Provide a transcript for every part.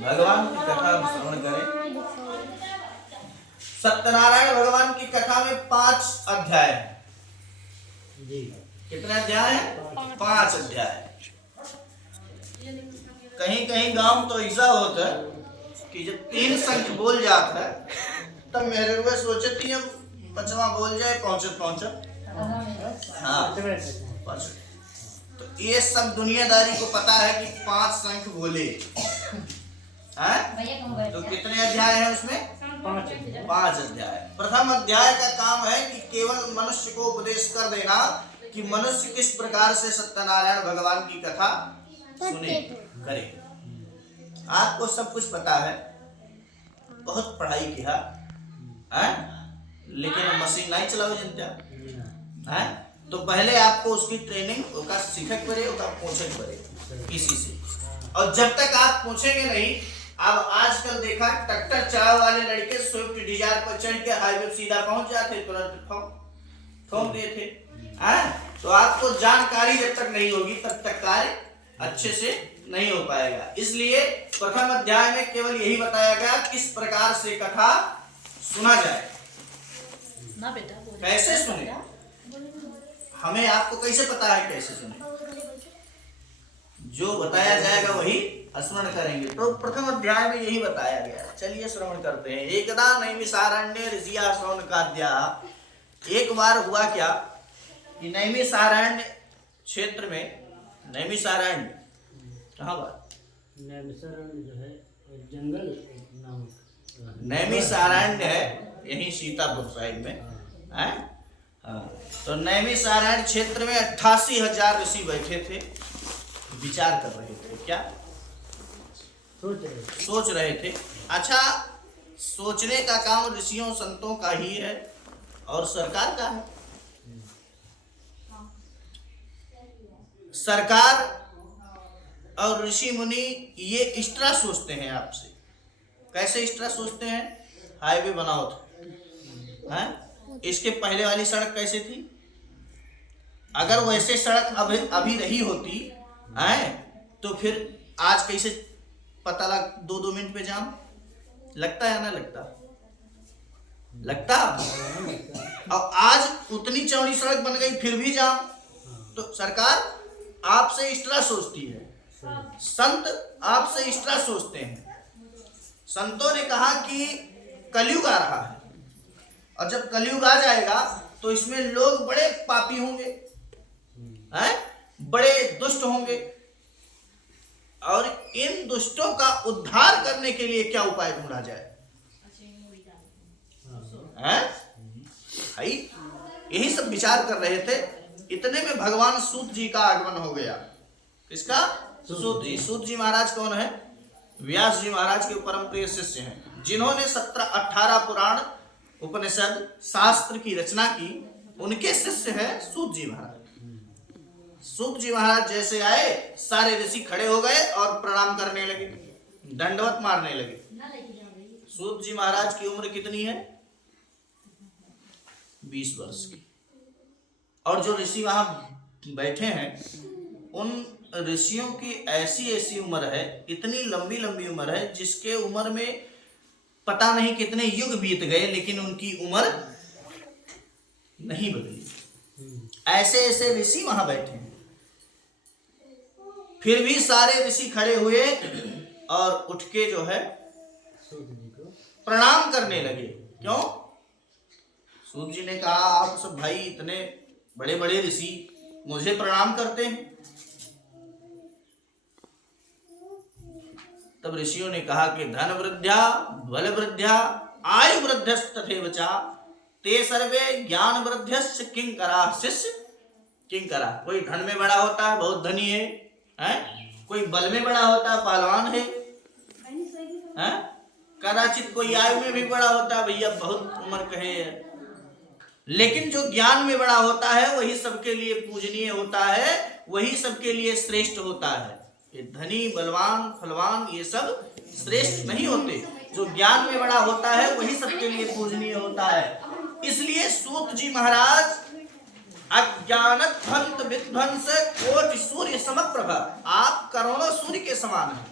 भगवान की कथा श्रवण करें। सत्यनारायण भगवान की कथा में 5 अध्याय है। कितने अध्याय है? 5 अध्याय। कहीं कहीं गांव तो ऐसा होता है कि जब 3 संख्या बोल जाता है तब मेरे को सोचे थी हम 5वां बोल जाए पहुंचत। हाँ, तो ये सब दुनियादारी को पता है कि 5 संख्या बोले हैं। तो कितने अध्याय हैं उसमें? 5 अध्याय। प्रथम अध्याय का काम है कि केवल मनुष्य को उपदेश कर देना कि मनुष्य किस प्रकार से सत्यनारायण भगवान की कथा सुने करे। आपको सब कुछ पता है, बहुत पढ़ाई किया है, लेकिन मशीन नहीं चलाओ जनता है। तो पहले आपको उसकी ट्रेनिंग ओका सीखक पड़े, ओका पूछक पड़े किसी से। और जब तक आप पूछेंगे नहीं, अब आजकल देखा ट्रैक्टर चलाने वाले लड़के स्विफ्ट डिजायर पर चढ़ के हाईवे सीधा पहुंच जाते, तुरंत ठोक देते। तो आपको जानकारी जब तक नहीं होगी तब तक कार्य अच्छे से नहीं हो पाएगा। इसलिए प्रथम अध्याय में केवल यही बताया गया किस प्रकार से कथा सुना जाए, ना बेटा कैसे सुने। हमें आपको कैसे पता है कैसे सुने? जो बताया जाएगा वही स्मरण करेंगे। तो प्रथम अध्याय में यही बताया गया। चलिए श्रवण करते हैं। एकदा नैमिषारण्य ऋषिया शौनकाद्या। एक बार हुआ क्या कि नैमिषारण्य क्षेत्र में, नैमिषारण्य कहाँ बात? नैमिषारण्य जो है जंगल नाम, नैमिषारण्य है यही सीतापुर साइड में है। तो नैमिषारण्य क्षेत्र में 88,000 ऋषि बैठे थे, विचार कर रहे थे। क्या सोच रहे थे? अच्छा, सोचने का काम ऋषियों संतों का ही है और सरकार का है। सरकार और ऋषि मुनि ये एक्स्ट्रा सोचते हैं आपसे। कैसे एक्स्ट्रा सोचते हैं? हाईवे बनाओ था, इसके पहले वाली सड़क कैसे थी? अगर वैसे सड़क अभी रही होती है तो फिर आज कैसे पता लग 2-2 मिनट पे जाम लगता है ना? लगता। और आज उतनी चौड़ी सड़क बन गई फिर भी जाम। तो सरकार आपसे एक्स्ट्रा सोचती है, संत आपसे एक्स्ट्रा सोचते हैं। संतों ने कहा कि कलयुग आ रहा है और जब कलयुग आ जाएगा तो इसमें लोग बड़े पापी होंगे, बड़े दुष्ट होंगे, और इन दुष्टों का उद्धार करने के लिए क्या उपाय ढूंढा जाए? यही सब विचार कर रहे थे। इतने में भगवान सूत जी का आगमन हो गया। किसका? सूत जी। सूत जी महाराज कौन है? व्यास जी महाराज के परम प्रिय शिष्य हैं, जिन्होंने 17-18 पुराण उपनिषद शास्त्र की रचना की। उनके शिष्य हैं सूत जी महाराज। सूत जी महाराज जैसे आए, सारे ऋषि खड़े हो गए और प्रणाम करने लगे, दंडवत मारने लगे। सूत जी महाराज की उम्र कितनी है? 20 वर्ष की। और जो ऋषि वहां बैठे हैं उन ऋषियों की ऐसी उम्र है, इतनी लंबी उम्र है जिसके उम्र में पता नहीं कितने युग बीत गए, लेकिन उनकी उम्र नहीं बदली। ऐसे ऋषि वहां बैठे हैं। फिर भी सारे ऋषि खड़े हुए और उठ के जो है प्रणाम करने लगे। क्यों? सूत जी ने कहा आप सब भाई इतने बड़े बड़े ऋषि मुझे प्रणाम करते हैं। तब ऋषियों ने कहा कि धन वृद्ध्या बल वृद्ध्या आयु वृद्ध्यस्तथैव च ते सर्वे ज्ञान वृद्ध्यस्य किंकरा। शिष्य किंकरा, कोई धन में बड़ा होता है, बहुत धनी है, कोई बल में बड़ा होता है, पहलवान है, कदाचित कोई आयु में भी बड़ा होता है, भैया बहुत उम्र कहे है। लेकिन जो ज्ञान में बड़ा होता है वही सबके लिए पूजनीय होता है, वही सबके लिए श्रेष्ठ होता है। ये धनी बलवान फलवान ये सब श्रेष्ठ नहीं होते। जो ज्ञान में बड़ा होता है वही सबके लिए पूजनीय होता है। इसलिए सूत जी महाराज अज्ञानत भंत विध्वंस कोटि सूर्य समप्रभ, आप करोड़ों सूर्य के समान हैं।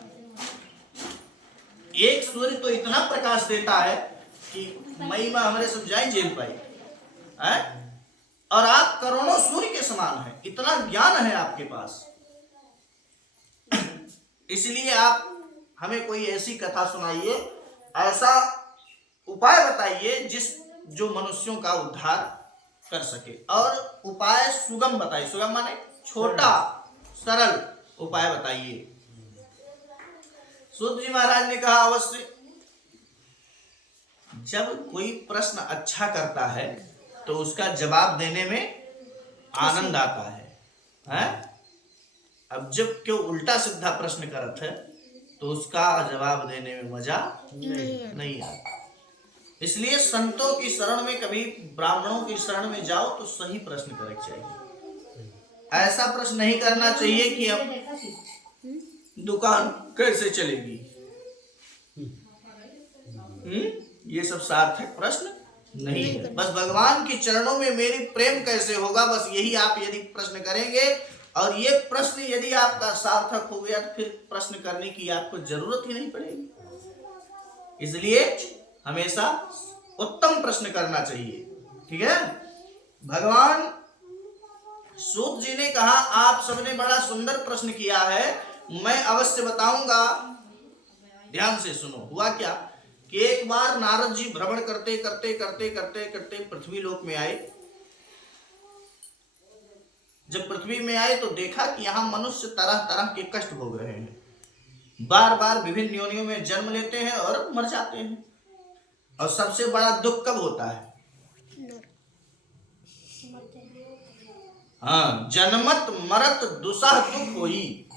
एक सूर्य तो इतना प्रकाश देता है कि महिमा हमारे सब जाए झेल पाई है? और आप करोड़ों सूर्य के समान हैं, इतना ज्ञान है आपके पास। इसलिए आप हमें कोई ऐसी कथा सुनाइए, ऐसा उपाय बताइए जो मनुष्यों का उद्धार कर सके। और उपाय सुगम बताइए, सुगम माने छोटा सरल उपाय बताइए। सूत जी महाराज ने कहा अवश्य। जब कोई प्रश्न अच्छा करता है तो उसका जवाब देने में आनंद आता है? अब जब क्यों उल्टा सीधा प्रश्न करत है तो उसका जवाब देने में मजा नहीं आता। इसलिए संतों की शरण में, कभी ब्राह्मणों की शरण में जाओ तो सही प्रश्न करना चाहिए। ऐसा प्रश्न नहीं करना चाहिए कि अब दुकान कैसे चलेगी। ये सब सार्थक प्रश्न नहीं है। बस भगवान के चरणों में मेरी प्रेम कैसे होगा, बस यही आप यदि प्रश्न करेंगे और ये प्रश्न यदि आपका सार्थक हो गया तो फिर प्रश्न करने की आपको जरूरत ही नहीं पड़ेगी। इसलिए हमेशा उत्तम प्रश्न करना चाहिए। ठीक है। भगवान सूत जी ने कहा आप सबने बड़ा सुंदर प्रश्न किया है, मैं अवश्य बताऊंगा। ध्यान से सुनो। हुआ क्या कि एक बार नारद जी भ्रमण करते करते करते करते करते पृथ्वी लोक में आए। जब पृथ्वी में आए तो देखा कि यहाँ मनुष्य तरह तरह के कष्ट भोग रहे हैं, बार बार विभिन्न योनियों में जन्म लेते हैं और मर जाते हैं। और सबसे बड़ा दुख कब होता है? हाँ, जन्मत मरत दुसह दुख होई।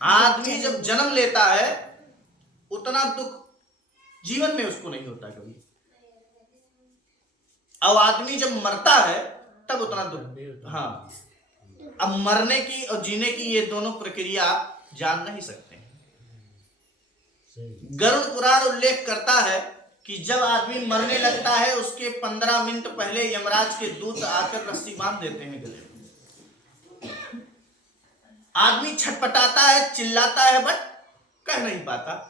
आदमी जब जन्म लेता है उतना दुख जीवन में उसको नहीं होता कभी। अब आदमी जब मरता है तब उतना दुख। हाँ, अब मरने की और जीने की ये दोनों प्रक्रिया आप जान नहीं सकते हैं। गरुड़ पुराण उल्लेख करता है कि जब आदमी मरने लगता है उसके 15 मिनट पहले यमराज के दूत आकर रस्सी बांध देते हैं गले में। आदमी छटपटाता है, चिल्लाता है, बट कह नहीं पाता।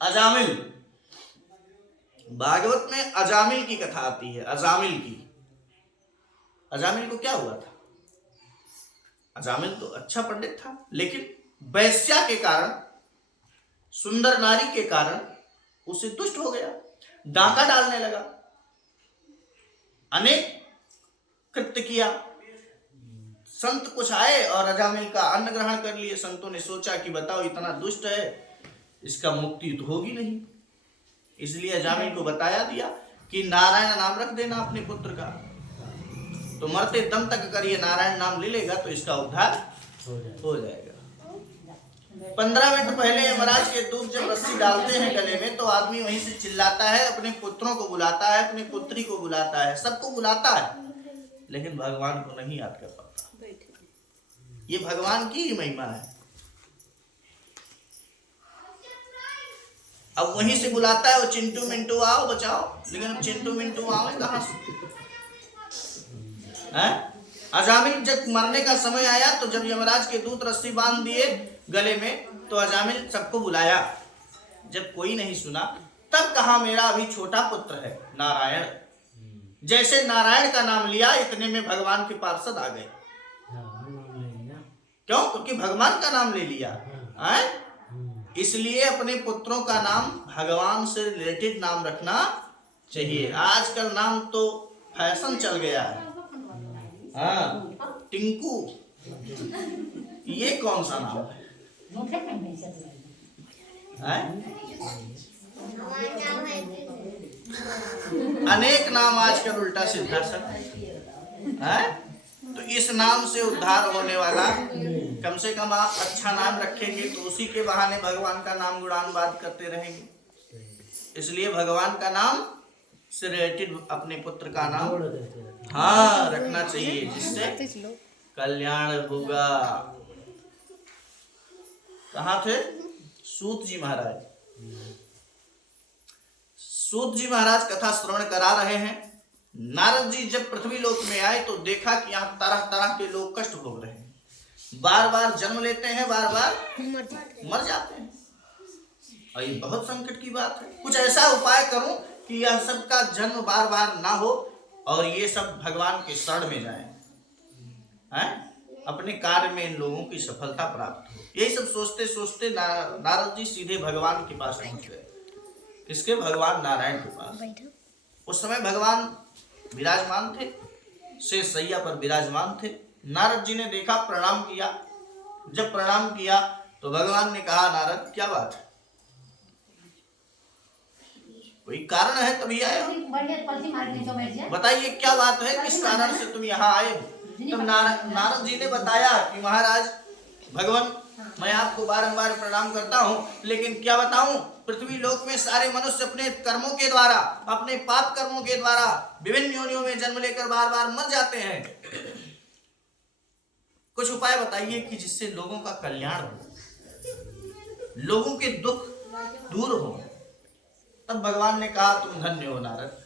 अजामिल, भागवत में अजामिल की कथा आती है। अजामिल को क्या हुआ था? अजामिल तो अच्छा पंडित था, लेकिन वैश्या के कारण, सुंदर नारी के कारण उसे दुष्ट हो गया, डांका डालने लगा, अनेक कृत्य किया। संत कुछ आए और अजामिल का अन्न ग्रहण कर लिए। संतों ने सोचा कि बताओ इतना दुष्ट है, इसका मुक्ति तो होगी नहीं। इसलिए अजामिल को बताया दिया कि नारायण नाम रख देना अपने पुत्र का, तो मरते दम तक अगर ये नारायण नाम ले लेगा तो इसका उद्धार हो जाएगा। 15 मिनट पहले यमराज के दूत जब रस्सी डालते हैं गले में तो आदमी वहीं से चिल्लाता है, अपने पुत्रों को बुलाता है, अपनी पुत्री को बुलाता है, सबको बुलाता है, लेकिन भगवान को नहीं याद कर पाता। ये भगवान की ही महिमा है। अब वहीं से बुलाता है, वो चिंटू मिंटू आओ बचाओ, लेकिन अब चिंटू मिंटू आओ कहां से? अजामिल जब मरने का समय आया तो जब यमराज के दूत रस्सी बांध दिए गले में तो अजामिल सबको बुलाया। जब कोई नहीं सुना तब कहा मेरा अभी छोटा पुत्र है नारायण। जैसे नारायण का नाम लिया इतने में भगवान के पार्षद आ गए। क्यों? क्योंकि भगवान का नाम ले लिया। इसलिए अपने पुत्रों का नाम भगवान से रिलेटेड नाम रखना चाहिए। आजकल नाम तो फैशन चल गया है। टिंकू, ये कौन सा नाम है? अनेक नाम आजकल उल्टा सीधा सब है। तो इस नाम से उद्धार होने वाला, कम से कम आप अच्छा नाम रखेंगे तो उसी के बहाने भगवान का नाम गुणानुवाद करते रहेंगे। इसलिए भगवान का नाम से रिलेटेड अपने पुत्र का नाम रखना चाहिए, जिससे कल्याण होगा। कहाँ थे? सूत जी महाराज। सूत जी महाराज कथा श्रवण करा रहे हैं। नारद जी जब पृथ्वी लोक में आए तो देखा कि यहाँ तरह तरह के लोग कष्ट भोग रहे हैं। बार बार जन्म लेते हैं, बार बार मर जाते हैं। और ये बहुत संकट की बात है। कुछ ऐसा उपाय करूं कि यह सबका जन्म बार बार ना हो और ये सब भगवान के शरण में जाए, हैं? अपने कार्य में इन लोगों की सफलता प्राप्त हो। यही सब सोचते सोचते नारद जी सीधे भगवान के पास पहुंच गए। किसके? भगवान नारायण के पास। उस समय भगवान विराजमान थे, शेष सैया पर विराजमान थे। नारद जी ने देखा, प्रणाम किया। जब प्रणाम किया तो भगवान ने कहा, नारद क्या बात है, कोई कारण है तभी आए हो? बताइए क्या बात है, किस कारण से तुम यहाँ आए हो? तब नारद जी ने बताया कि महाराज भगवान, मैं आपको बारंबार प्रणाम करता हूँ, लेकिन क्या बताऊं, पृथ्वी लोक में सारे मनुष्य अपने कर्मों के द्वारा, अपने पाप कर्मों के द्वारा विभिन्न योनियों में जन्म लेकर बार बार मर जाते हैं। कुछ उपाय बताइए कि जिससे लोगों का कल्याण हो, लोगों के दुख दूर हो। तब भगवान ने कहा, तुम धन्य हो नारद,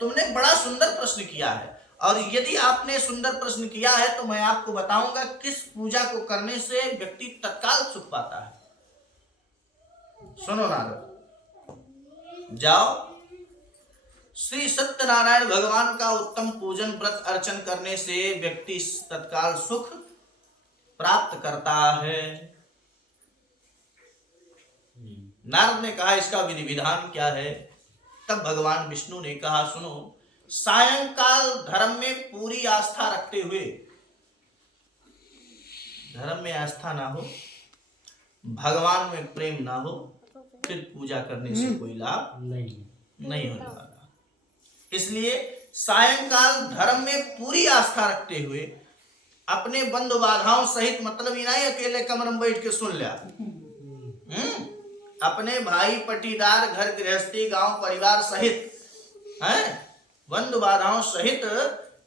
तुमने बड़ा सुंदर प्रश्न किया है, और यदि आपने सुंदर प्रश्न किया है तो मैं आपको बताऊंगा किस पूजा को करने से व्यक्ति तत्काल सुख पाता है। सुनो नारद, जाओ श्री सत्यनारायण भगवान का उत्तम पूजन व्रत अर्चन करने से व्यक्ति तत्काल सुख प्राप्त करता है। नारद ने कहा, इसका विधि विधान क्या है? तब भगवान विष्णु ने कहा, सुनो, सायंकाल धर्म में पूरी आस्था रखते हुए, धर्म में आस्था ना हो, भगवान में प्रेम ना हो, फिर पूजा करने से कोई लाभ नहीं होने वाला। इसलिए सायंकाल धर्म में पूरी आस्था रखते हुए अपने बंधु बाधाओं सहित, मतलब ही नहीं अकेले कमरे में बैठ के सुन लिया, अपने भाई पटीदार, घर गृहस्थी, गांव परिवार सहित, हैं, बंधु बाधाओं सहित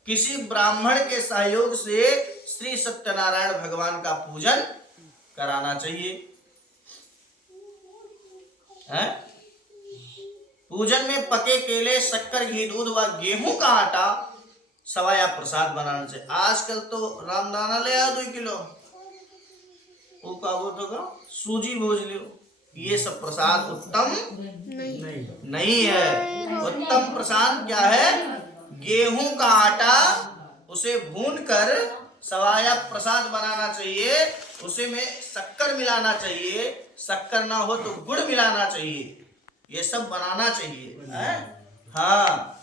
किसी ब्राह्मण के सहयोग से श्री सत्यनारायण भगवान का पूजन कराना चाहिए, हैं? पूजन में पके केले, शक्कर, घी, दूध व गेहूं का आटा सवाया प्रसाद बनाना चाहिए। आजकल तो रामदाना ले आओ 2 किलो, वो का वो तो सूजी भूज लो, ये सब प्रसाद उत्तम नहीं है। उत्तम प्रसाद क्या है? गेहूं का आटा, उसे भूनकर सवाया प्रसाद बनाना चाहिए, उसे में शक्कर मिलाना चाहिए, शक्कर ना हो तो गुड़ मिलाना चाहिए, ये सब बनाना चाहिए, हाँ।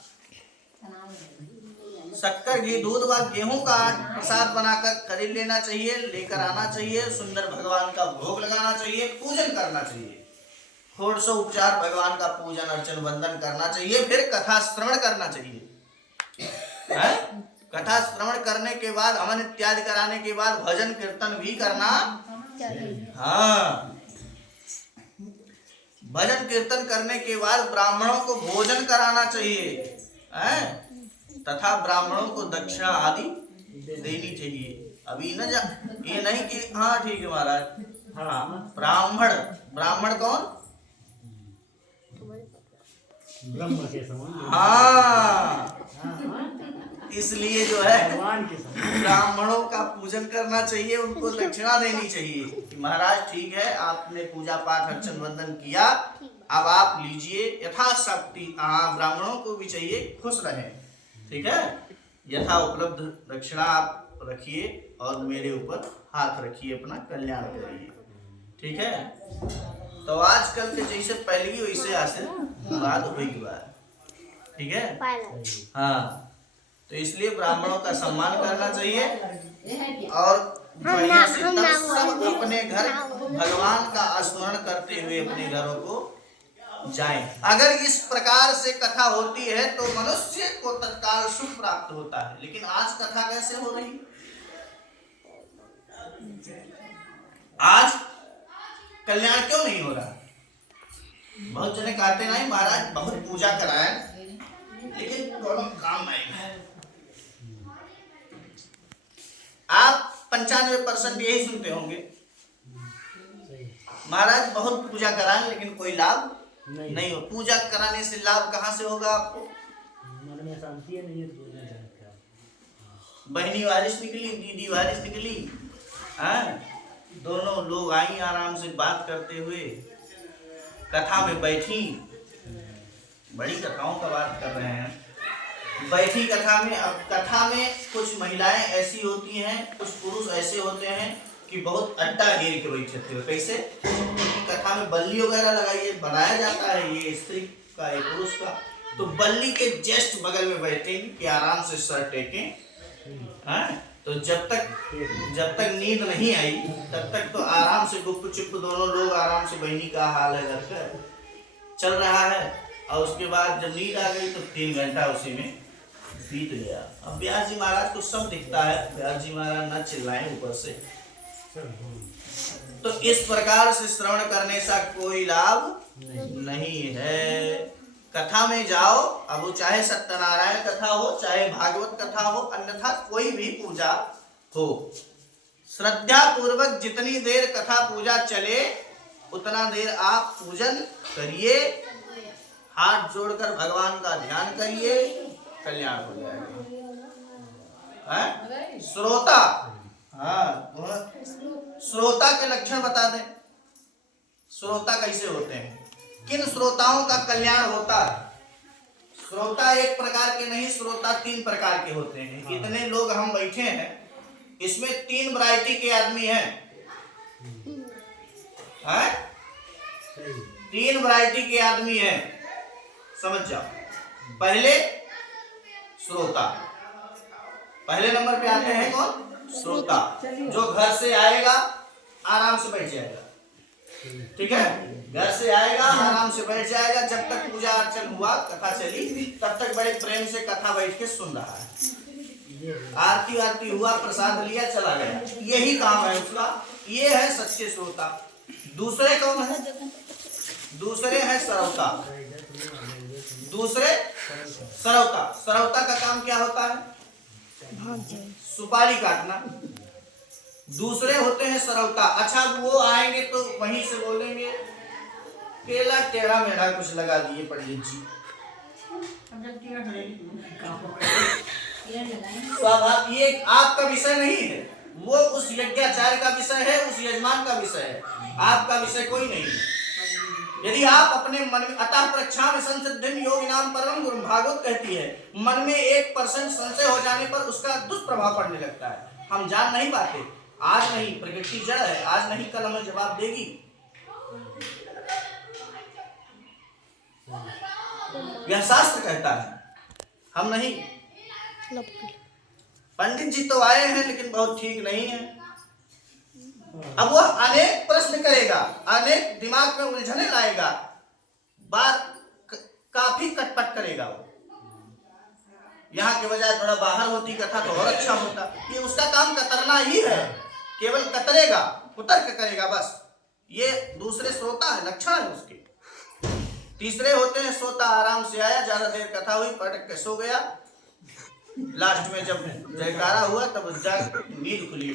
शक्कर, घी, दूध व गेहूं का प्रसाद बनाकर खरीद लेना चाहिए, लेकर आना चाहिए, सुंदर भगवान का भोग लगाना चाहिए, पूजन करना चाहिए, षोडश उपचार भगवान का पूजन अर्चन वंदन करना चाहिए, फिर कथा श्रवण करना चाहिए, है? कथा श्रवण करने के बाद, हवन इत्यादि कराने के बाद भजन कीर्तन भी करना चाहिए, हाँ। भजन कीर्तन करने के बाद ब्राह्मणों को भोजन कराना चाहिए, है? तथा ब्राह्मणों को दक्षिणा आदि देनी चाहिए। अभी न जा, ये नहीं कि हाँ ठीक है महाराज, हाँ, ब्राह्मण कौन? ब्रह्म के समान, हाँ। इसलिए जो है ब्राह्मणों का पूजन करना चाहिए, उनको दक्षिणा देनी चाहिए कि महाराज ठीक है, आपने पूजा पाठ अर्चन वंदन किया, अब आप लीजिए यथाशक्ति। हाँ, ब्राह्मणों को भी चाहिए खुश रहे, ठीक है, यथा उपलब्ध दक्षिणा आप रखिए और मेरे ऊपर हाथ रखिए, अपना कल्याण करिए, ठीक है। तो आजकल के जैसे पहले की वैसे आशीर्वाद होगी बात, ठीक है, हाँ। तो इसलिए ब्राह्मणों का सम्मान करना चाहिए और सब अपने घर भगवान का स्मरण करते हुए अपने घरों को जाएं। अगर इस प्रकार से कथा होती है तो मनुष्य को तत्काल सुख प्राप्त होता है। लेकिन आज कथा कैसे हो रही? आज कल्याण क्यों नहीं हो रहा? बहुत जने कहते नहीं महाराज बहुत पूजा कराए लेकिन कोनो काम नहीं है। आप 95% यही सुनते होंगे, महाराज बहुत पूजा कराएं लेकिन कोई लाभ नहीं हो। पूजा कराने से लाभ कहाँ से होगा आपको? मन में शांति नहीं है। बहनी वारिस निकली, दीदी वारिस निकली, दोनों लोग आई आराम से बात करते हुए, कथा में बैठी, बड़ी कथाओं का बात कर रहे हैं, बैठी कथा में। अब कथा में कुछ महिलाएं ऐसी होती हैं, कुछ पुरुष ऐसे होते हैं कि बहुत अड्डा घेर के बैठे थे। कैसे? क्योंकि कथा में बल्ली वगैरह लगाइए बनाया जाता है, ये स्त्री का ये पुरुष का, तो बल्ली के जस्ट बगल में बैठेंगे कि आराम से सर टेकें। तो जब तक नींद नहीं आई तब तक तो आराम से गुप्त चुप दोनों लोग आराम से, बहनी का हाल है घर का चल रहा है। और उसके बाद जब नींद आ गई तो 3 घंटा उसी में बीत गया। अब व्यास जी महाराज को सब दिखता है, व्यास जी महाराज न चिल्लाएं ऊपर से। तो इस प्रकार से श्रवण करने से कोई लाभ नहीं है। कथा में जाओ, अब वो चाहे सत्यनारायण कथा हो, चाहे भागवत कथा हो, अन्यथा कोई भी पूजा हो, श्रद्धा पूर्वक जितनी देर कथा पूजा चले उतना देर आप पूजन करिए, हाथ जोड़कर भगवान का ध्यान करिए, कल्याण हो जाएगा। श्रोता, श्रोता के लक्षण बता दें। श्रोता कैसे होते हैं, किन श्रोताओं का कल्याण होता है? श्रोता एक प्रकार के नहीं, श्रोता 3 प्रकार के होते हैं। इतने लोग हम बैठे हैं, इसमें 3 वैरायटी के आदमी हैं। 3 वैरायटी के आदमी हैं, समझ जाओ। पहले श्रोता, पहले नंबर पे आते हैं कौन? श्रोता, जो घर से आएगा आराम से बैठ जाएगा, ठीक है, घर से आएगा आराम से बैठ जाएगा, जब तक पूजा अर्चन हुआ, कथा चली, तब तक बड़े प्रेम से कथा बैठ के सुन रहा है। आरती वारती हुआ, प्रसाद लिया, चला गया, यही काम है उसका। ये है सच्चे श्रोता। दूसरे कौन है? दूसरे है सरवता। दूसरे सरवता, सरवता का काम क्या होता है? सुपारी काटना। दूसरे होते हैं सरवता। अच्छा, वो आएंगे तो वहीं से बोलेंगे केला टेढ़ा मेढ़ा कुछ लगा दिए पंडित जी। स्वाभाविक, ये आपका विषय नहीं है, वो उस यज्ञाचार्य का विषय है, उस यजमान का विषय है, आपका विषय कोई नहीं है। यदि आप अपने मन में, अतः प्रक्षाम संसिद्धिम योगिनाम परम गुरु, भागवत कहती है, मन में 1% संशय हो जाने पर उसका दुष्प्रभाव पड़ने लगता है। हम जान नहीं पाते, आज नहीं, प्रकृति जड़ है, आज नहीं कल हमें जवाब देगी। यह शास्त्र कहता है, हम नहीं। पंडित जी तो आए हैं लेकिन बहुत ठीक नहीं है। अब वह अनेक प्रश्न करेगा, अनेक दिमाग में उलझने लाएगा, बात काफी कटपट करेगा। वो यहाँ के बजाय थोड़ा बाहर होती कथा तो और अच्छा होता। ये उसका काम कतरना ही है, केवल कतरेगा, कुतर्क करेगा बस। ये दूसरे श्रोता है, लक्षण है उसके। तीसरे होते हैं श्रोता, आराम से आया, ज्यादा देर कथा हुई, पटक के सो गया, लास्ट में जब जयकारा हुआ तब नींद खुली।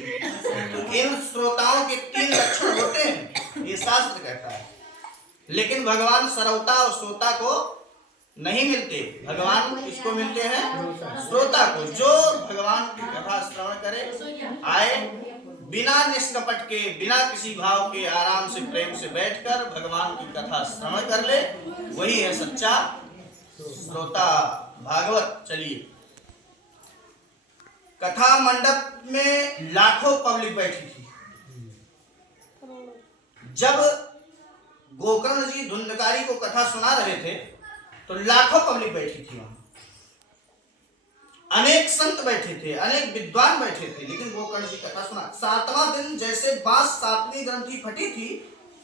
तो इन श्रोताओं के 3 लक्षण होते हैं, ये शास्त्र कहता है। लेकिन भगवान सरवता और श्रोता को नहीं मिलते। भगवान किसको मिलते हैं? श्रोता को, जो भगवान की कथा श्रवण करे, आए बिना निष्कपट के, बिना किसी भाव के, आराम से प्रेम से बैठकर भगवान की कथा श्रवण कर ले, वही है सच्चा श्रोता। भागवत, चलिए, कथा मंडप में लाखों पब्लिक बैठी थी। जब गोकर्ण जी धुंधकारी को कथा सुना रहे थे तो लाखों पब्लिक बैठी थी वहां। अनेक संत बैठे थे, अनेक विद्वान बैठे थे, लेकिन गोकर्ण जी कथा सुना। 7वां दिन जैसे बांस 7वीं ग्रंथि फटी थी,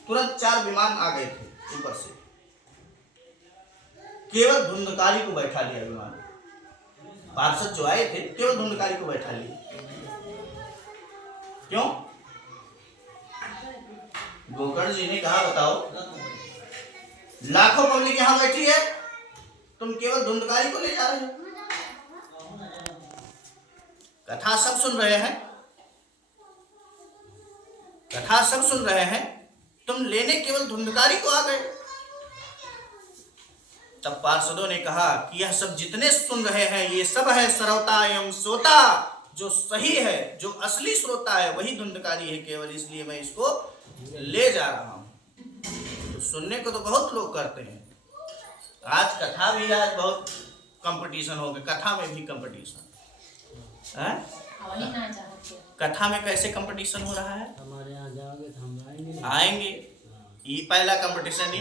तुरंत 4 विमान आ गए थे ऊपर से, केवल धुंधकारी को बैठा लिया विमान। पार्षद जो आए थे केवल धुंधकारी को बैठा लिए। क्यों? गोकर्ण जी ने कहा, बताओ, लाखों पब्लिक यहां बैठी है, तुम केवल धुंधकारी को ले जा रहे हो। कथा सब सुन रहे हैं, कथा सब सुन रहे हैं, तुम लेने केवल धुंधकारी को आ गए। तब पार्षदों ने कहा कि यह सब जितने सुन रहे हैं, ये सब है सरवता एवं श्रोता, जो सही है, जो असली श्रोता है वही धुंधकारी है केवल, इसलिए मैं इसको ले जा रहा हूं। तो सुनने को तो बहुत लोग करते हैं। आज कथा भी, आज बहुत कंपटीशन हो गया, कथा में भी कंपटीशन है। कथा में कैसे कंपटीशन हो रहा है? हमारे यहाँ जाओगे तो हम आएंगे। आएंगे, ये पहला कंपटीशन ही।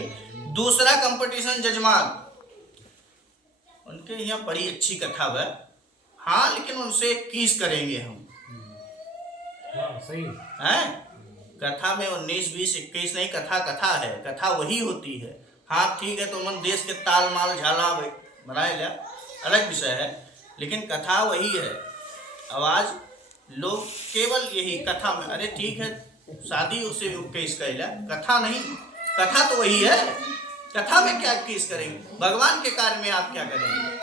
दूसरा कंपटीशन जजमान, उनके यहाँ बड़ी अच्छी कथा है, हाँ, लेकिन उनसे किस करेंगे हम। हाँ, सही है कथा में 19, 20, 21 नहीं, कथा कथा है, कथा वही होती है। हाँ ठीक है, तो मन देश के ताल माल झाला बनाए लिया, अलग विषय है, लेकिन कथा वही है। आवाज लोग केवल यही कथा में, अरे ठीक है शादी उसे केस कहला, कथा नहीं, कथा तो वही है। कथा में क्या केस करेंगे? भगवान के कार्य में आप क्या करेंगे?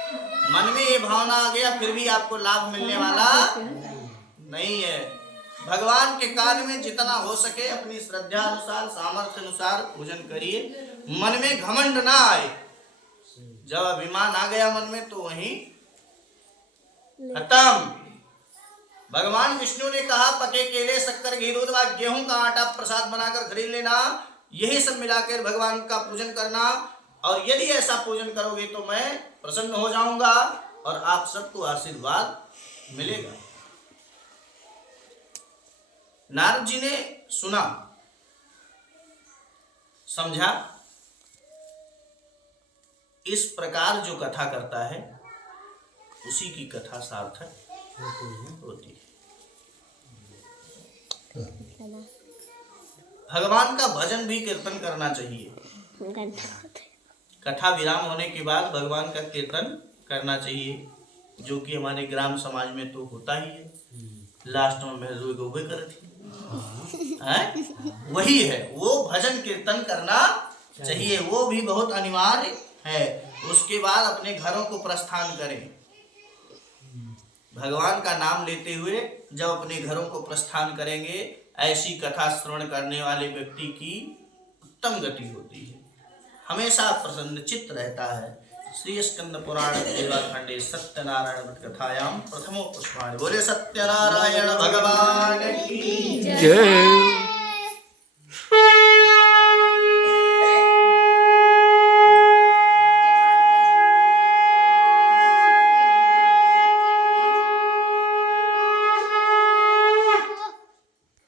मन में ये भावना आ गया फिर भी आपको लाभ मिलने वाला नहीं है। भगवान के कार्य में जितना हो सके अपनी श्रद्धा अनुसार, सामर्थ्य अनुसार पूजन करिए। मन में घमंड ना आए। जब अभिमान आ गया मन में तो वहीं खत्म। भगवान विष्णु ने कहा पके केले, शक्कर, घी, दूध व गेहूं का आटा प्रसाद बनाकर खरीद लेना, यही सब मिलाकर भगवान का पूजन करना, और यदि ऐसा पूजन करोगे तो मैं प्रसन्न हो जाऊंगा और आप सबको आशीर्वाद मिलेगा। नारद जी ने सुना, समझा, इस प्रकार जो कथा करता है उसी की कथा सार्थक होती है। भगवान का भजन भी कीर्तन करना चाहिए। कथा विराम होने के बाद भगवान का कीर्तन करना चाहिए, जो कि हमारे ग्राम समाज में तो होता ही है। लास्ट में भैरवी गोबे कर थी है? वही है, वो भजन कीर्तन करना चाहिए, वो भी बहुत अनिवार्य है। उसके बाद अपने घरों को प्रस्थान करें। भगवान का नाम लेते हुए जब अपने घरों को प्रस्थान करेंगे, ऐसी कथा श्रवण करने वाले व्यक्ति की उत्तम गति होती है, हमेशा प्रसन्न चित्त रहता है। श्री स्कंद पुराण खंडे सत्यनारायण कथायाम प्रथमो पुष्पाणि। बोले सत्यनारायण भगवान की जय।